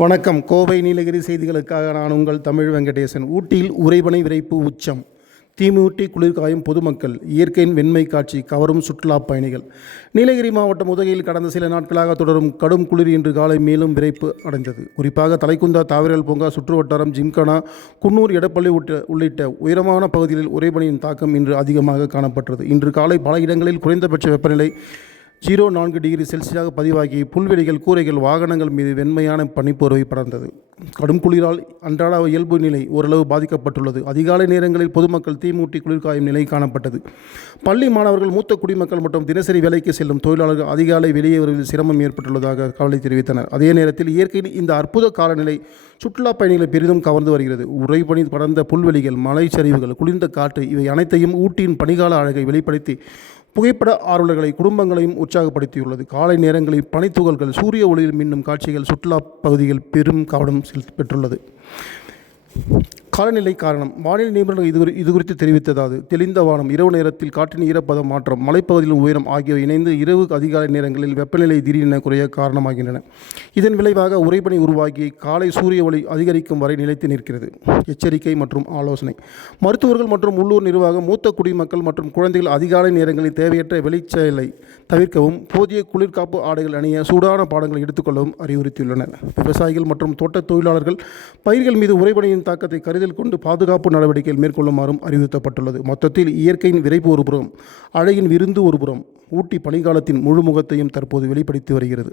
வணக்கம். கோவை நீலகிரி செய்திகளுக்காக நான் உங்கள் தமிழ் வெங்கடேசன். ஊட்டியில் உறைபனை விரைப்பு உச்சம். தீமூட்டி குளிர்காயும் பொதுமக்கள் இயற்கையின் வெண்மை காட்சி கவரும் சுற்றுலாப் பயணிகள். நீலகிரி மாவட்டம் உதகையில் கடந்த சில நாட்களாக தொடரும் கடும் குளிர் இன்று காலை மேலும் விரைப்பு அடைந்தது. குறிப்பாக தலைக்குந்தா தாவரல் பூங்கா சுற்றுவட்டாரம் ஜிம்கானா குன்னூர் எடப்பள்ளி உள்ளிட்ட உயரமான பகுதிகளில் உறைபனியின் தாக்கம் இன்று அதிகமாக காணப்பட்டது. இன்று காலை பல இடங்களில் குறைந்தபட்ச வெப்பநிலை ஜீரோ நான்கு டிகிரி செல்சியஸாக பதிவாகி புல்வெளிகள் கூரைகள் வாகனங்கள் மீது வெண்மையான பனிப்போர்வை பறந்தது கடும் குளிரால் அன்றாட இயல்பு நிலை ஓரளவு பாதிக்கப்பட்டுள்ளது. அதிகாலை நேரங்களில் பொதுமக்கள் தீமூட்டி குளிர்காயும் நிலை காணப்பட்டது. பள்ளி மாணவர்கள் மூத்த குடிமக்கள் மற்றும் தினசரி வேலைக்கு செல்லும் தொழிலாளர்கள் அதிகாலை வெளியே வருவதில் சிரமம் ஏற்பட்டுள்ளதாக கவலை தெரிவித்தனர். அதே நேரத்தில் இயற்கையின் இந்த அற்புத காலநிலை சுற்றுலா பயணிகளை பெரிதும் கவர்ந்து வருகிறது. உறைபனி படர்ந்த புல்வெளிகள் மலைச்சரிவுகள் குளிர்ந்த காற்று இவை அனைத்தையும் ஊட்டியின் பனிகால அழகை வெளிப்படுத்தி புகைப்பட ஆர்வலர்களை குடும்பங்களையும் உற்சாகப்படுத்தியுள்ளது. காலை நேரங்களில் பனித்துகள்கள் சூரிய ஒளியில் மின்னும் காட்சிகள் சுற்றுலா பகுதிகள் பெரும் கவனம் பெற்றுள்ளது. காலநிலை காரணம். வானிலை நிபுணர்கள் இது இது குறித்து தெரிவித்ததாவது தெளிந்த வானம் இரவு நேரத்தில் காற்றின் ஈரப்பதம் மாற்றம் மலைப்பகுதியில் உயரம் ஆகியவை இணைந்து இரவு அதிகாலை நேரங்களில் வெப்பநிலை திடீரென குறைய காரணமாகின்றன. இதன் விளைவாக உறைபனி உருவாகி காலை சூரிய ஒளி அதிகரிக்கும் வரை நிலைத்து நிற்கிறது. எச்சரிக்கை மற்றும் ஆலோசனை. மருத்துவர்கள் மற்றும் உள்ளூர் நிர்வாகம் மூத்த குடிமக்கள் மற்றும் குழந்தைகள் அதிகாலை நேரங்களில் தேவையற்ற வெளிச்செயலை தவிர்க்கவும் போதிய குளிர்காப்பு ஆடைகள் அணிய சூடான பாடங்களை எடுத்துக்கொள்ளவும் அறிவுறுத்தியுள்ளனர். விவசாயிகள் மற்றும் தோட்டத் தொழிலாளர்கள் பயிர்கள் மீது உறைபனியின் தாக்கத்தை கருத்தில் கொண்டு பாதுகாப்பு நடவடிக்கைகள் மேற்கொள்ளுமாறும் அறிவுறுத்தப்பட்டுள்ளது. மொத்தத்தில் இயற்கையின் விரைப்பு ஒருபுறம் அழகின் விருந்து ஒருபுறம் ஊட்டி பனிக்காலத்தின் முழு முகத்தையும் தற்போது வெளிப்படுத்தி வருகிறது.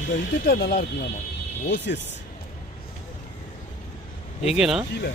இந்த இதுட்ட நல்லா இருக்குங்களாமா ஓசியஸ் எங்கேண்ணா? கீழே.